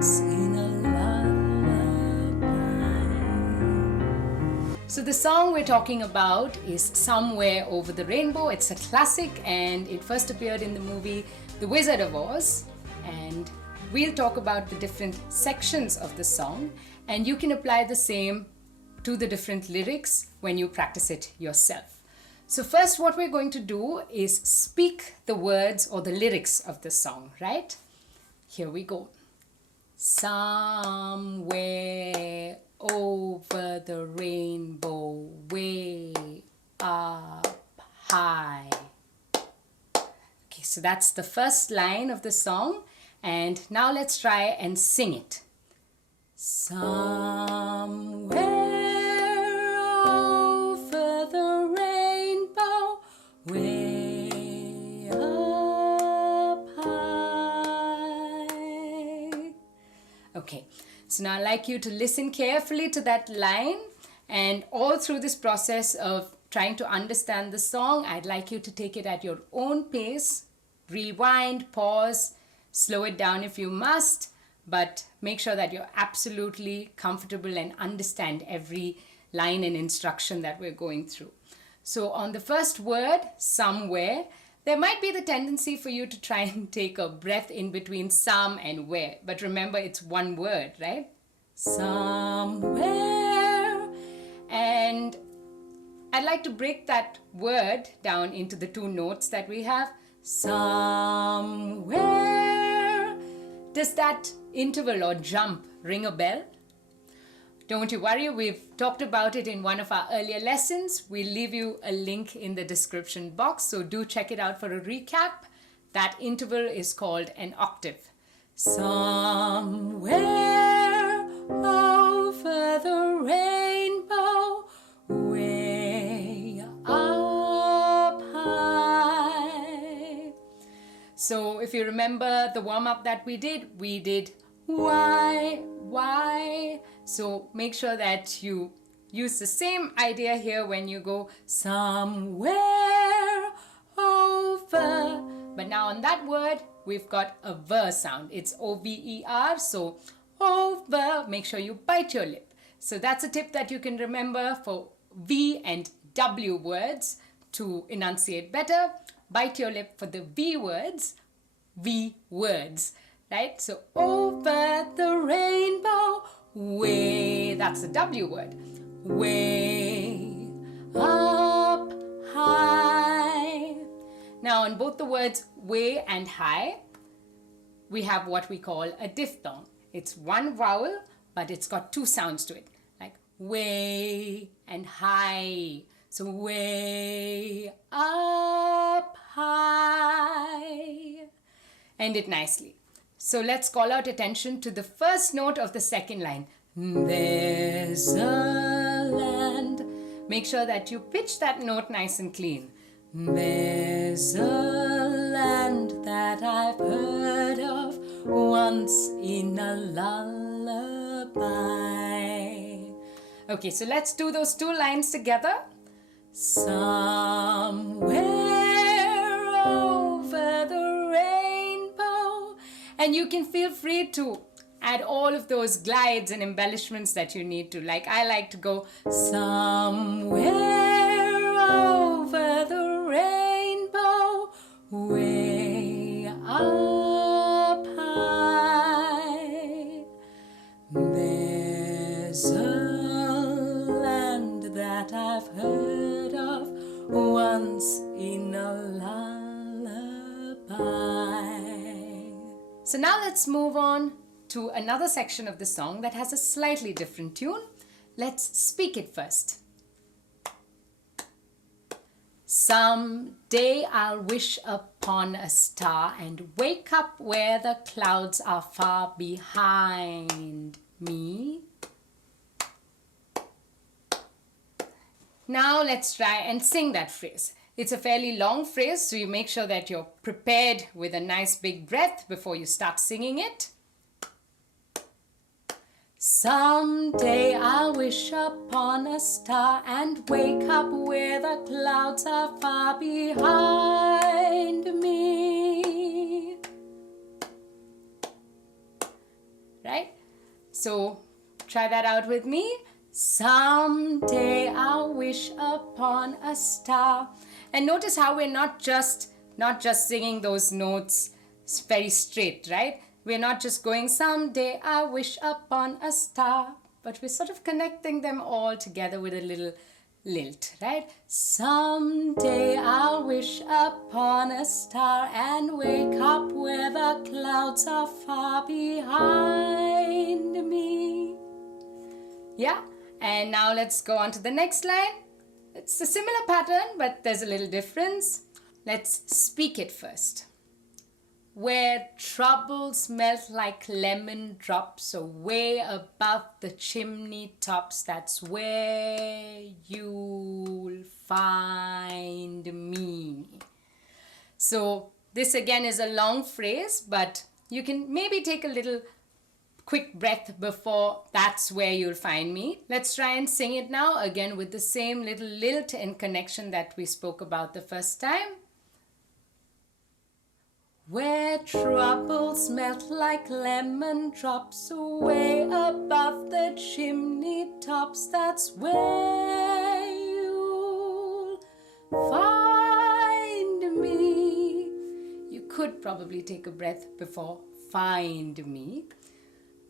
once in a lullaby. So the song we're talking about is Somewhere Over the Rainbow. It's a classic and it first appeared in the movie The Wizard of Oz. And we'll talk about the different sections of the song, and you can apply the same to the different lyrics when you practice it yourself. So first what we're going to do is speak the words or the lyrics of the song, right? Here we go. Somewhere over the rainbow, way up high. Okay, so that's the first line of the song. And now let's try and sing it. Somewhere over the rainbow, way up high. Okay, so now I'd like you to listen carefully to that line, and all through this process of trying to understand the song, I'd like you to take it at your own pace, rewind, pause, slow it down if you must, but make sure that you're absolutely comfortable and understand every line and instruction that we're going through. So on the first word, somewhere, there might be the tendency for you to try and take a breath in between some and where. But remember, it's one word, right? Somewhere. And I'd like to break that word down into the two notes that we have. Somewhere. Does that interval or jump ring a bell? Don't you worry, we've talked about it in one of our earlier lessons. We'll leave you a link in the description box, so do check it out for a recap. That interval is called an octave. Somewhere over the rainbow, way up high. So if you remember the warm-up that we did why. So make sure that you use the same idea here when you go somewhere over. But now on that word, we've got a ver sound. It's O-V-E-R, so over. Make sure you bite your lip. So that's a tip that you can remember for V and W words to enunciate better. Bite your lip for the V words, right? So over the rainbow, way, that's the W word, way up high. Now on both the words way and high, we have what we call a diphthong. It's one vowel, but it's got two sounds to it, like way and high. So way up high. End it nicely. So let's call out attention to the first note of the second line. There's a land. Make sure that you pitch that note nice and clean. There's a land that I've heard of once in a lullaby. Okay, so let's do those two lines together. Somewhere over the rainbow. And you can feel free to add all of those glides and embellishments that you need to. Like I like to go somewhere over the rainbow, way up high. There's a land that I've heard of once in a lullaby. So now let's move on to another section of the song that has a slightly different tune. Let's speak it first. Someday I'll wish upon a star and wake up where the clouds are far behind me. Now let's try and sing that phrase. It's a fairly long phrase, so you make sure that you're prepared with a nice big breath before you start singing it. Someday I'll wish upon a star and wake up where the clouds are far behind me. Right? So try that out with me. Someday I'll wish upon a star. And notice how we're not just singing those notes very straight, right? We're not just going, someday I wish upon a star, but we're sort of connecting them all together with a little lilt, right? Someday I'll wish upon a star and wake up where the clouds are far behind me. Yeah, and now let's go on to the next line. It's a similar pattern, but there's a little difference. Let's speak it first. Where troubles melt like lemon drops away above the chimney tops, that's where you'll find me. So this again is a long phrase, but you can maybe take a little quick breath before that's where you'll find me. Let's try and sing it now, again with the same little lilt and connection that we spoke about the first time. Where troubles melt like lemon drops away above the chimney tops, that's where you'll find me. You could probably take a breath before find me,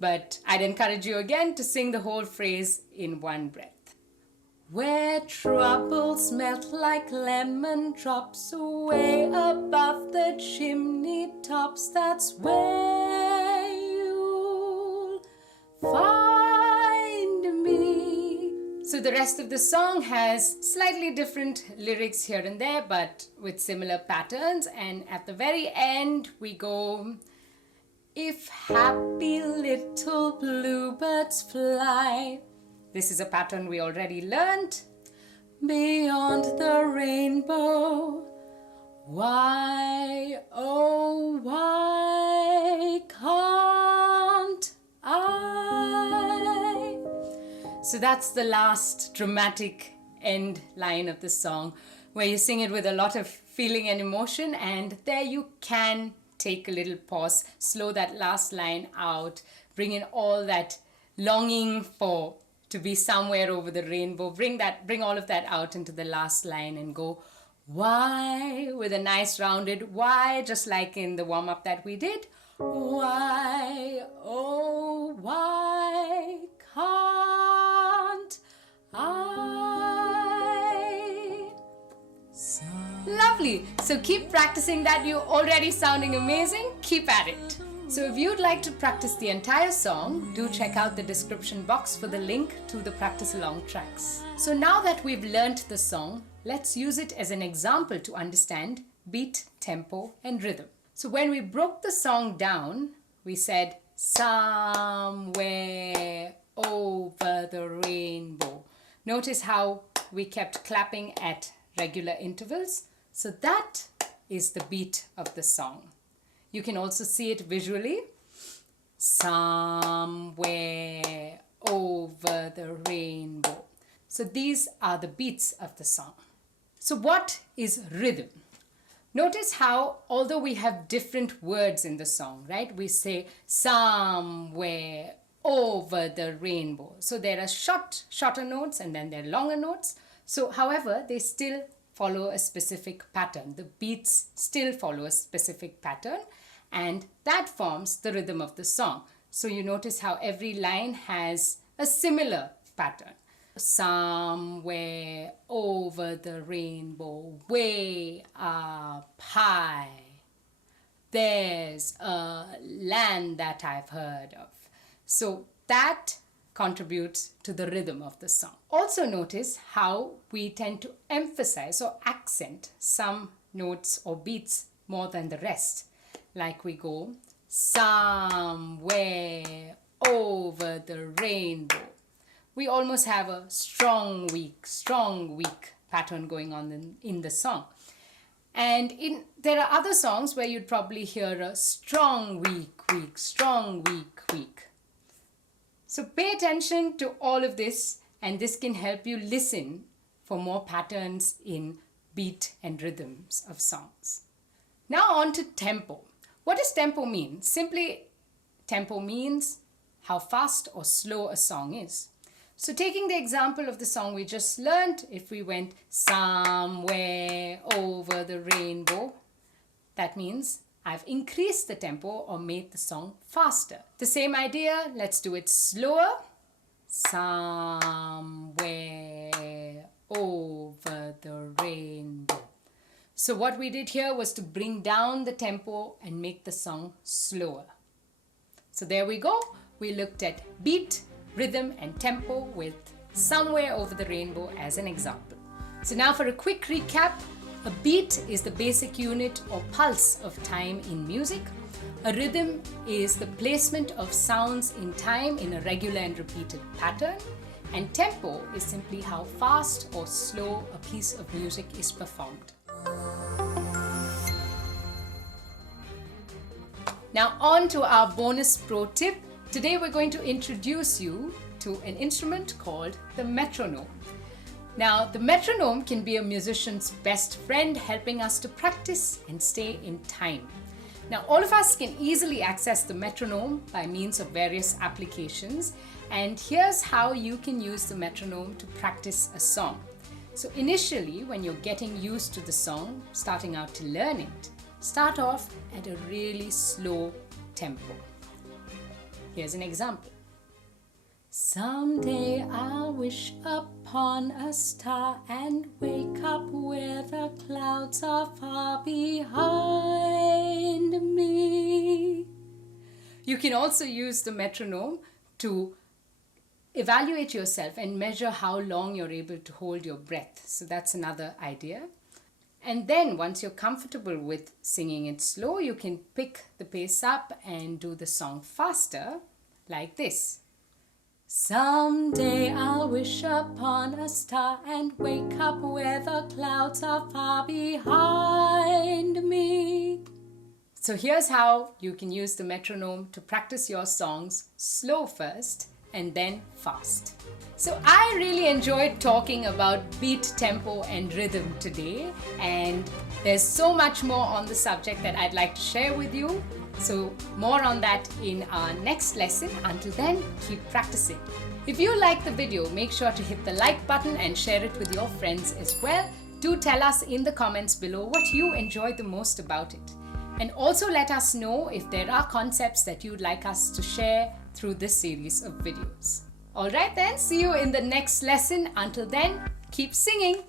but I'd encourage you again to sing the whole phrase in one breath. Where troubles melt like lemon drops away above the chimney tops, that's where you'll find me. So the rest of the song has slightly different lyrics here and there, but with similar patterns. And at the very end, we go, if happy little bluebirds fly. This is a pattern we already learned. Beyond the rainbow, why, oh, why can't I? So that's the last dramatic end line of the song, where you sing it with a lot of feeling and emotion, and there you can take a little pause, slow that last line out, bring in all that longing for to be somewhere over the rainbow, bring all of that out into the last line and go, why, with a nice rounded why, just like in the warm-up that we did. Why, oh, why can't I? Lovely. So keep practicing that. You're already sounding amazing. Keep at it. So if you'd like to practice the entire song, do check out the description box for the link to the practice along tracks. So now that we've learnt the song, let's use it as an example to understand beat, tempo, and rhythm. So when we broke the song down, we said somewhere over the rainbow. Notice how we kept clapping at regular intervals. So that is the beat of the song. You can also see it visually. Somewhere over the rainbow. So these are the beats of the song. So what is rhythm? Notice how, although we have different words in the song, right? We say somewhere over the rainbow. So there are shorter notes and then there are longer notes. So however, they still follow a specific pattern. The beats still follow a specific pattern, and that forms the rhythm of the song. So you notice how every line has a similar pattern. Somewhere over the rainbow, way up high, there's a land that I've heard of. So that contributes to the rhythm of the song. Also notice how we tend to emphasize or accent some notes or beats more than the rest. Like we go, somewhere over the rainbow. We almost have a strong, weak pattern going on in the song. And there are other songs where you'd probably hear a strong, weak, strong, weak. So pay attention to all of this, and this can help you listen for more patterns in beat and rhythms of songs. Now on to tempo. What does tempo mean? Simply, tempo means how fast or slow a song is. So taking the example of the song we just learned, if we went somewhere over the rainbow, that means I've increased the tempo or made the song faster. The same idea, let's do it slower. Somewhere over the rainbow. So what we did here was to bring down the tempo and make the song slower. So there we go. We looked at beat, rhythm and tempo with Somewhere Over the Rainbow as an example. So now for a quick recap, a beat is the basic unit or pulse of time in music. A rhythm is the placement of sounds in time in a regular and repeated pattern. And tempo is simply how fast or slow a piece of music is performed. Now on to our bonus pro tip. Today we're going to introduce you to an instrument called the metronome. Now the metronome can be a musician's best friend, helping us to practice and stay in time. Now all of us can easily access the metronome by means of various applications, and here's how you can use the metronome to practice a song. So initially, when you're getting used to the song, starting out to learn it, start off at a really slow tempo. Here's an example. Someday I'll wish upon a star and wake up where the clouds are far behind me. You can also use the metronome to evaluate yourself and measure how long you're able to hold your breath. So that's another idea. And then once you're comfortable with singing it slow, you can pick the pace up and do the song faster like this. Someday I'll wish upon a star and wake up where the clouds are far behind me. So here's how you can use the metronome to practice your songs slow first and then fast. So I really enjoyed talking about beat, tempo and rhythm today, and there's so much more on the subject that I'd like to share with you. So more on that in our next lesson. Until then, keep practicing. If you like the video, make sure to hit the like button and share it with your friends as well. Do tell us in the comments below what you enjoyed the most about it. And also let us know if there are concepts that you'd like us to share through this series of videos. Alright then, see you in the next lesson. Until then, keep singing.